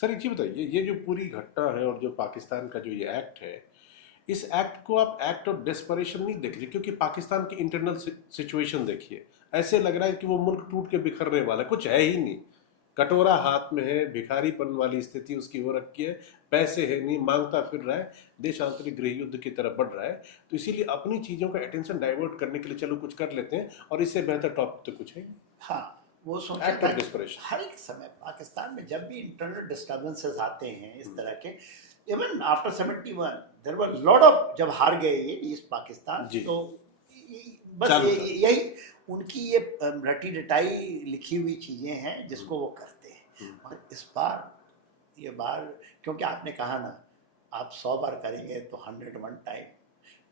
Sir एक चीज बताइए, ये जो पूरी घटना है और जो पाकिस्तान का जो ये एक्ट है, इस एक्ट को आप एक्ट ऑफ डेस्परेशन नहीं देख रहे, क्योंकि पाकिस्तान की इंटरनल सिचुएशन देखिए, ऐसे लग रहा है कि वो मुल्क टूट के बिखरने वाला है, कुछ है ही नहीं। कटोरा हाथ में है, भिखारीपन वाली स्थिति उसकी हो रखी है, पैसे है नहीं, मांगता फिर रहा है, देश आंतरिक गृह युद्ध की तरफ बढ़ रहा है। तो इसीलिए अपनी चीजों का अटेंशन डाइवर्ट करने के लिए चलो कुछ कर लेते हैं, और इससे बेहतर टॉपिक तो कुछ है नहीं। हाँ, वो सोचा एक्ट था ऑफ कि डेस्परेशन। हर एक समय पाकिस्तान में जब भी इंटरनल डिस्टर्बेंसेस आते हैं इस तरह के, even after 71 there were lot of, जब हार गए ये ईस्ट पाकिस्तान, जी। तो बस चालू था। यही उनकी ये रटी रटाई लिखी हुई चीजें हैं जिसको वो करते हैं। और इस बार ये बार, क्योंकि आपने कहा ना, आप 100 बार करेंगे तो 101 टाइम।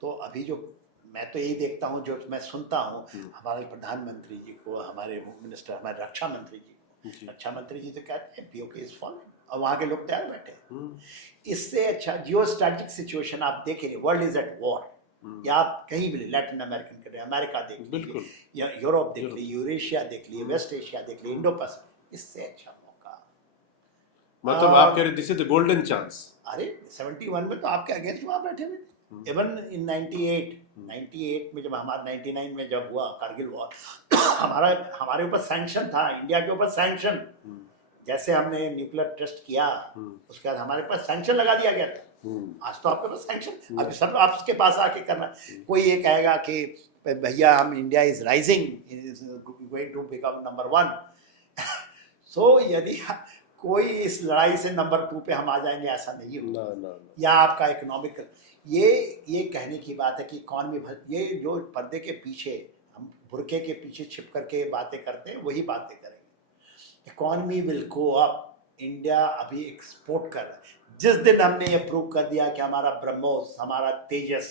तो अभी जो मैं तो यही देखता हूँ, जो मैं सुनता हूँ हमारे प्रधानमंत्री जी को, हमारे मिनिस्टर, हमारे रक्षा मंत्री जी को, रक्षा मंत्री जी तो कहते हैं पीओके इज फॉलोइंग, और वहाँ के लोग तैयार बैठे हैं। इससे अच्छा जियो स्ट्रेटेजिक सिचुएशन आप देखेंगे, वर्ल्ड इज एट वॉर, या आप कहीं भी लैटिन अमेरिकन कंट्री, अमेरिका देख लीजिए, या यूरोप देख लीजिए, यूरेशिया देख लीजिए, वेस्ट एशिया देख लीजिए, इंडो पैसिफिक, इससे अच्छा मौका। मतलब आप कह रहे this is the golden chance. अरे 71 में तो आपके अगेंस्ट वहां बैठे हुए, इवन इन 98 में, जब हमारा 99 में जब हुआ कारगिल वॉर, हमारे ऊपर सैंक्शन था, इंडिया के ऊपर सैंक्शन, जैसे हमने न्यूक्लियर टेस्ट किया उसके बाद हमारे पास सैंक्शन लगा दिया गया था। आज तो आपके पास सैंक्शन, अभी सब आपके पास आके करना। कोई ये कहेगा कि भैया हम, India is rising, going to become number 1। So यदि कोई इस लड़ाई से नंबर 2 पे हम आ जाएंगे, ऐसा नहीं होगा। या आपका इकोनॉमिक, ये कहने की बात है कि इकॉनमी, ये जो पर्दे के पीछे, हम बुरके के पीछे छिप करके बातें करते हैं, वही बातें करेंगे। Economy will go up. India अभी एक्सपोर्ट कर रहा है। जिस दिन हमने ये प्रूव कर दिया कि हमारा ब्रह्मोस, हमारा तेजस,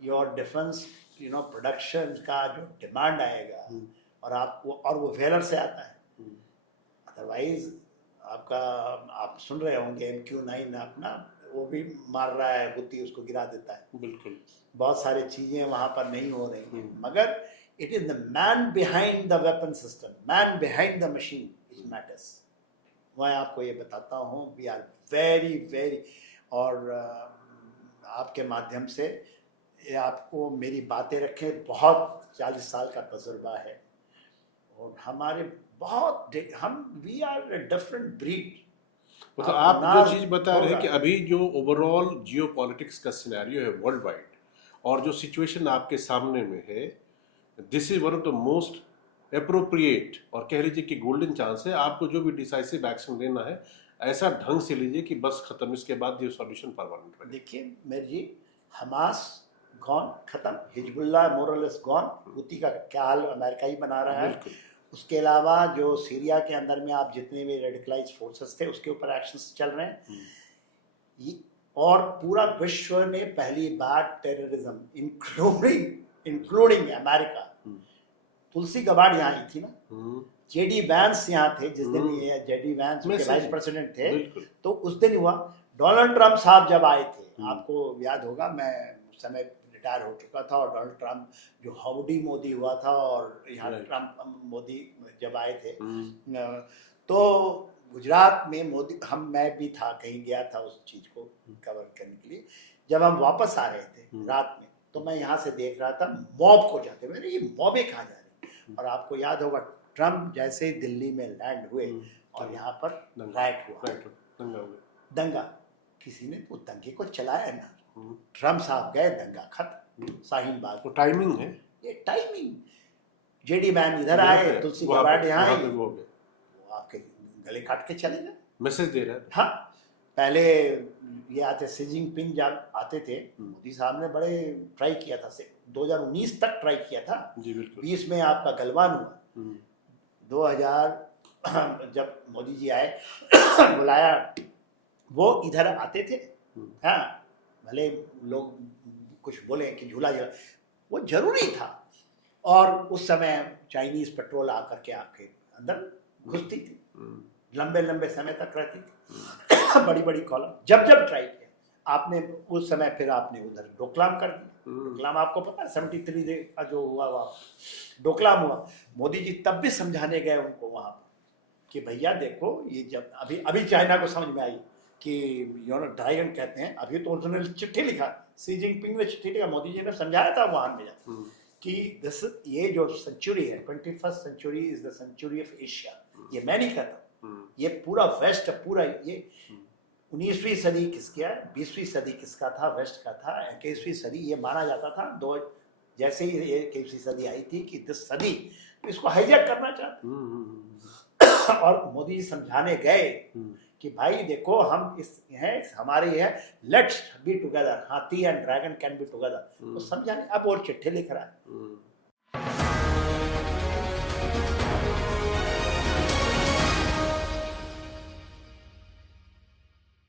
योर डिफेंस प्रोडक्शन का जो डिमांड आएगा, और वो वेलर से आता है, अदरवाइज आपका, आप सुन रहे होंगे MQ-9 अपना, वो भी मार रहा है, बुत्ती उसको गिरा देता है। बिल्कुल। बहुत सारी चीजें वहां पर नहीं हो रही हैं, मगर it is the man behind the weapon system, man behind the machine is matters. मैं आपको ये बताता हूँ, वी आर वेरी वेरी, और आपके माध्यम से ये आपको मेरी बातें रखें, बहुत 40 साल का तजुर्बा है, और हमारे बहुत, हम वी आर डिफरेंट ब्रीड। मतलब आप जो चीज बता रहे हैं कि अभी जो ओवरऑल जियो पॉलिटिक्स का सिनेरियो है वर्ल्ड वाइड, और जो सिचुएशन आपके सामने में है, this is one of the most appropriate, और कह लीजिए कि गोल्डन चांस है। आपको जो भी डिसाइसिव एक्शन लेना है, ऐसा ढंग से लीजिए कि बस खत्म, इसके बाद ये सॉल्यूशन परमानेंट बने। देखिए मेरे जी, हमास गॉन, खत्म, हिजबुल्लाह मोरलेस गॉन, हुती का क्या हाल अमेरिका ही बना रहा है। उसके अलावा जो सीरिया के अंदर में आप जितने भी रेडिकलाइज फोर्सेस थे, उसके ऊपर एक्शंस चल रहे हैं। और पूरा विश्व ने पहली बार टेररिज्म, इंक्लूडिंग अमेरिका, तुलसी गबार्ड यहाँ आई थी ना, जेडी वैंस यहाँ थे जिस दिन, ये जेडी वैंस के वाइस प्रेसिडेंट थे, तो उस दिन हुआ। डोनाल्ड ट्रंप साहब जब आए थे, आपको याद होगा, मैं उस समय रिटायर हो चुका था, और डोनाल्ड ट्रंप जो हाउडी मोदी हुआ था, और यहाँ ट्रंप मोदी जब आए थे, तो गुजरात में मोदी, मैं भी था, कहीं गया था उस चीज को कवर करने के लिए। जब हम वापस आ रहे थे रात में, तो मैं यहाँ से देख रहा था मॉब को जाते हुए, ये मॉबे कहाँ जा रही। और आपको याद होगा, ट्रंप जैसे ही दिल्ली में लैंड हुए और यहाँ पर राइट हुआ, दंगा, किसी ने वो दंगे को चलाया ना, ट्रंप साहब गए, दंगा खत्म, शाहीन बाग। तो टाइमिंग है, ये टाइमिंग। जेडी वैन इधर आए, तुलसी गबार्ड यहाँ आए, वो आपके गले काट के चले गए, मैसेज दे रहे हैं। हाँ, पहले ये आते, सी जिनपिंग जब आते थे, मोदी साहब ने बड़े ट्राई किया था, 2019 तक ट्राई किया था जी, बिल्कुल। 20 में आपका गलवान हुआ, 2000 जब मोदी जी आए बुलाया, वो इधर आते थे, हाँ, भले लोग कुछ बोले कि झूला झूला, वो जरूरी था। और उस समय चाइनीज पेट्रोल आकर के आपके अंदर घुसती थी, लंबे लंबे समय तक रहती थी, बड़ी बड़ी कॉलम। जब ट्राई किया आपने उस समय, फिर आपने उधर डोकलाम कर दिया। डोकलाम आपको पता है 73 का जो हुआ, डोकलाम हुआ, मोदी जी तब भी समझाने गए उनको वहां पर, कि भैया देखो ये जब अभी अभी चाइना को समझ में आई कि ड्रैगन कहते हैं, अभी तो उन्होंने चिट्ठी लिखा, सी जिनपिंग ने चिट्ठी लिखा, मोदी जी ने समझाया था वहां में कि दिस ये जो सेंचुरी है 21st century is the century of Asia. ये मैं नहीं कहता, ये पूरा वेस्ट, पूरा ये 19वीं सदी किसका है, 20वीं सदी किसका था, वेस्ट का था। 21वीं सदी ये माना जाता था, दो जैसे ही ये 21वीं सदी आई थी कि दिस सदी इसको हाईजैक करना चाहते और मोदी जी समझाने गए कि भाई देखो हम इस हैं, हमारे है लेट्स बी टुगेदर, हाथी and dragon can be together. तो समझाने अब और चिट्ठी लिख रहा है।